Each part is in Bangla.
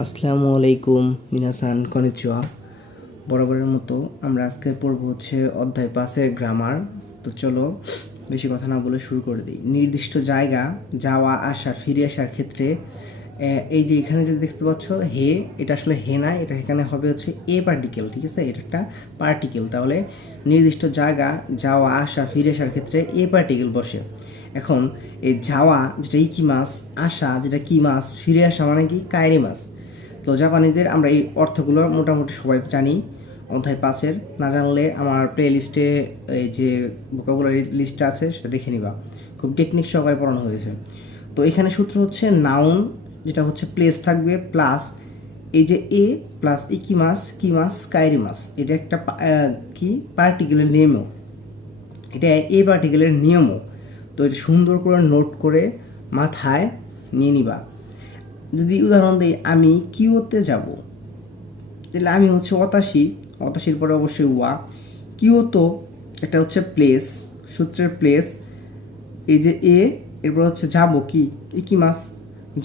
আসসালামু আলাইকুম, মিনাসান কনিচুয়া বরাবরের মতো আমরা আজকে পড়ব হচ্ছে অধ্যায় পাঁচের গ্রামার তো চলো, বেশি কথা না বলে শুরু করে দিই। নির্দিষ্ট জায়গা, যাওয়া, আসা, ফিরে আসার ক্ষেত্রে এই যে এখানে যে দেখতে পাচ্ছ, হে, এটা আসলে হে না, এটা এখানে হবে হচ্ছে এ পার্টিকেল ঠিক আছে? এটা একটা পার্টিকেল তাহলে নির্দিষ্ট জায়গা, যাওয়া, আসা, ফিরে আসার ক্ষেত্রে এ পার্টিকেল বসে। এখন, এই যাওয়া, যেটা ইকি মাছ আসা, যেটা কি মাছ ফিরে আসা মানে কি? কায়রি মাছ তো জাপানিদের আমরা এই অর্থগুলো মোটামুটি সবাই জানি। অধ্যায় পাঁচের, না জানলে আমার প্লে লিস্টে এই যে ভোকাবুলারি লিস্টটা আছে, সেটা দেখে নিবা। খুব টেকনিক সহকারে পড়ানো হয়েছে। তো এখানে সূত্র হচ্ছে নাউন যেটা হচ্ছে প্লেস থাকবে প্লাস এই যে এ প্লাস ইকি মাস কি মাস কাইরি মাস এটা একটা কি পার্টিকুলার নিয়মও এটা এ পার্টিকেলের নিয়মও। তো এটা সুন্দর করে নোট করে মাথায় নিয়ে নিবা। যদি উদাহরণ দিই, আমি কিউতে যাব। তাহলে আমি হচ্ছে অতাশি, অতাশির পরে অবশ্যই ওয়া। কিওতো এটা হচ্ছে প্লেস, সূত্রের প্লেস। এই যে এ, এরপর হচ্ছে যাব কি? ইকিমাস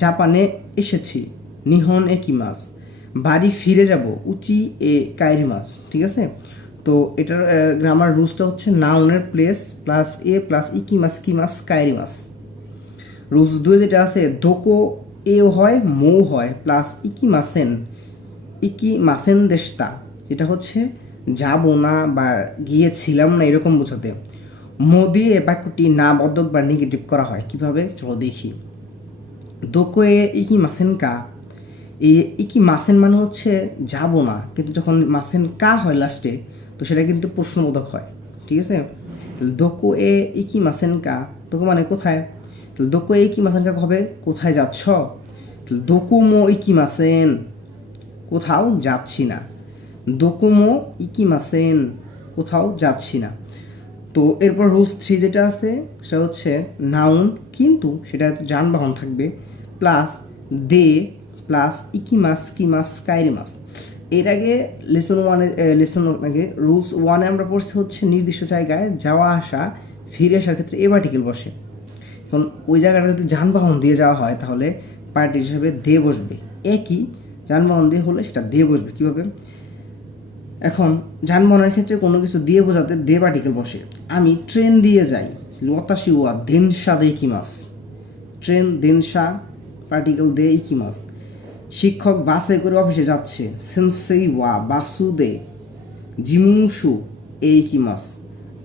জাপানে এসেছি, নিহন একিমাস বাড়ি ফিরে যাব, উচি এ কাইরিমাস ঠিক আছে? তো এটার গ্রামার রুলসটা হচ্ছে নাউনের প্লেস প্লাস এ প্লাস ইকিমাস কিমাস কাইরিমাস রুলস দুয়ে যেটা আছে দোকো এও হয় মৌ হয়, প্লাস ইকি মাসেন ইকি মাসেন দেশতা এটা হচ্ছে যাব না বা গিয়েছিলাম না এরকম বোঝাতে। মো দিয়ে বাক্যটি না বদ্ধক বা নেগেটিভ করা হয়। কীভাবে? চলো দেখি। দোকো এ ইকি মাসেন কা। এই ইকি মাসেন মানে হচ্ছে যাব না, কিন্তু যখন মাসেন কা হয় লাস্টে তো সেটা কিন্তু প্রশ্নবোধক হয়। ঠিক আছে? দোকো এ ইকি মাসেন কা, দোকো মানে কোথায়? দোকো এ ইকি মাসেন কা হবে কোথায় যাচ্ছ? দোকোমো ইকি মাসেন কোথাও যাচ্ছি না। দোকোমো ইকি মাসেন কোথাও যাচ্ছি না। তো এরপর রুলস থ্রি যেটা আছে, সেটা হচ্ছে নাউন কিন্তু সেটা যানবাহন থাকবে প্লাস দে প্লাস ইকিমাস কিমাস কাইরিমাস এর আগে লেসন ওয়ানে লেসন আগে রুলস ওয়ানে আমরা পড়ছি হচ্ছে নির্দিষ্ট জায়গায় যাওয়া, আসা, ফিরে আসার ক্ষেত্রে এ পার্টিকেল বসে। এখন ওই জায়গাটা যদি যানবাহন দিয়ে যাওয়া হয়, তাহলে পার্টি হিসেবে দে বসবে। একই যানবাহন দিয়ে হলে সেটা দিয়ে বসবে। কীভাবে? এখন যানবাহনের ক্ষেত্রে কোনো কিছু দিয়ে বোঝাতে দে পার্টিকেল বসে। আমি ট্রেন দিয়ে যাই। লতাশি ওয়া দেনসা দে ইকিমাস ট্রেন দেনসা পার্টিকেল দে ইকিমাস শিক্ষক বাসে করে অফিসে যাচ্ছে। সেন্সেই ওয়া বাসু দে। জিমুসু এ ইকিমাস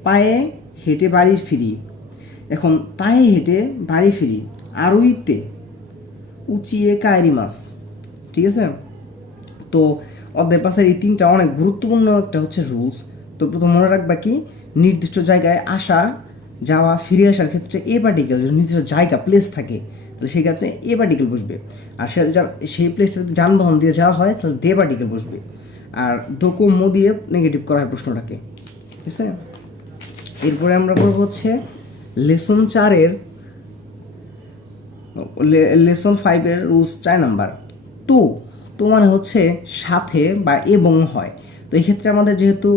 পায়ে হেঁটে বাড়ি ফিরি। এখন পায়ে হেঁটে বাড়ি ফিরি আরুইতে উচিয়ে কায়রি মাস ঠিক আছে? তো অধ্যায় পাশের এই তিনটা অনেক গুরুত্বপূর্ণ একটা হচ্ছে রুলস তো প্রথম মনে রাখবা কি, নির্দিষ্ট জায়গায় আসা, যাওয়া, ফিরে আসার ক্ষেত্রে এ পার্টিকেল নির্দিষ্ট জায়গা প্লেস থাকে। তাহলে সেই ক্ষেত্রে এ পার্টিকেল বসবে। আর সে সেই প্লেসটা যদি যানবাহন দিয়ে যাওয়া হয়, তাহলে দে পার্টিকেল বসবে। আর দোকো, মো দিয়ে নেগেটিভ করা হয় প্রশ্নটাকে, ঠিক আছে? এরপরে আমরা পড়ব হচ্ছে লেসন চারের লেসন ফাইভের রুলস চার নাম্বার। তো তো মানে হচ্ছে সাথে বা এবং হয়। তো এই ক্ষেত্রে আমাদের যেহেতু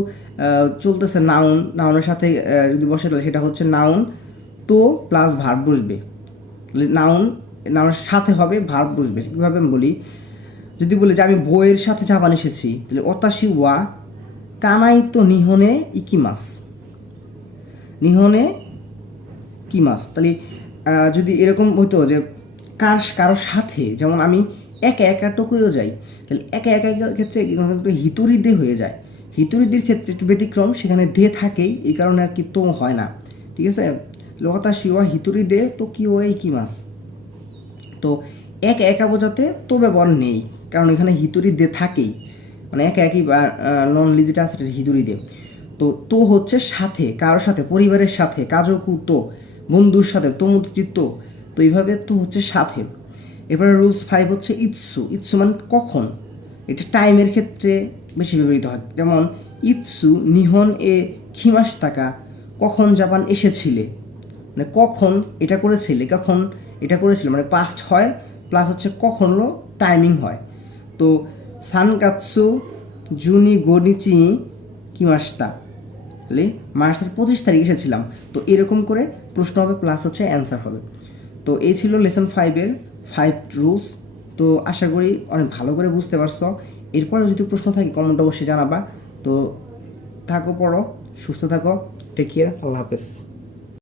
চলতেছে নাউন নাউনের সাথে যদি বসে তাহলে সেটা হচ্ছে নাউন তো প্লাস ভার্ব বসবে। নাউন নাউনের সাথে হবে ভার্ব বসবে। কীভাবে আমি বলি? যদি বলি যে আমি বইয়ের সাথে জাপান এসেছি তাহলে অতাশি ওয়া কানাই তো নিহনে ইকিমাস। নিহনে কি মাছ? তাহলে যদি এরকম হতো যে কার কারোর সাথে, যেমন আমি একা একা টোকিও যাই, তাহলে একা একা ক্ষেত্রে একটু হিতুরি দে হয়ে যায়? হিতুরিদির ক্ষেত্রে একটু ব্যতিক্রম, সেখানে দে থাকেই, এই কারণে আর কি তো হয় না। ঠিক আছে? লতা শিওয়া হিতুরি দে, তো কি ওই কি মাছ? তো একা একা বোঝাতে তো ব্যবহার নেই, কারণ এখানে হিতুরি দে থাকেই। মানে একা একই নন যেটা আছে হিতুরি দে। তো তো হচ্ছে সাথে কারোর সাথে, পরিবারের সাথে কাজকু তো। বন্ধুর সাথে তমুচিত্ত তো এইভাবে তো হচ্ছে সাথে। এবারে রুলস ফাইভ হচ্ছে ইৎসু। ইৎসু মানে কখন? এটা টাইমের ক্ষেত্রে বেশি ব্যবহৃত হয়। যেমন, ইৎসু, নিহন এ খিমাস টাকা কখন জাপান এসেছিলে? মানে কখন এটা করেছিলে? কখন এটা করেছিল? মানে পাস্ট হয় প্লাস হচ্ছে কখন টাইমিং হয়। তো সানকাৎসু, জুনি, গনিচি কিমাস্তা তাহলে মার্চের পঁচিশ তারিখ এসেছিলাম। তো এরকম করে প্রশ্ন হবে প্লাস হচ্ছে অ্যান্সার হবে। তো এই ছিল লেসন ফাইভের ফাইভ রুলস তো আশা করি অনেক ভালো করে বুঝতে পারছ। এরপরে যদি প্রশ্ন থাকে কমেন্ট অবশ্যই জানাবা। তো থাকো পড়ো, সুস্থ থাকো টেক কেয়ার আল্লাহ হাফেজ।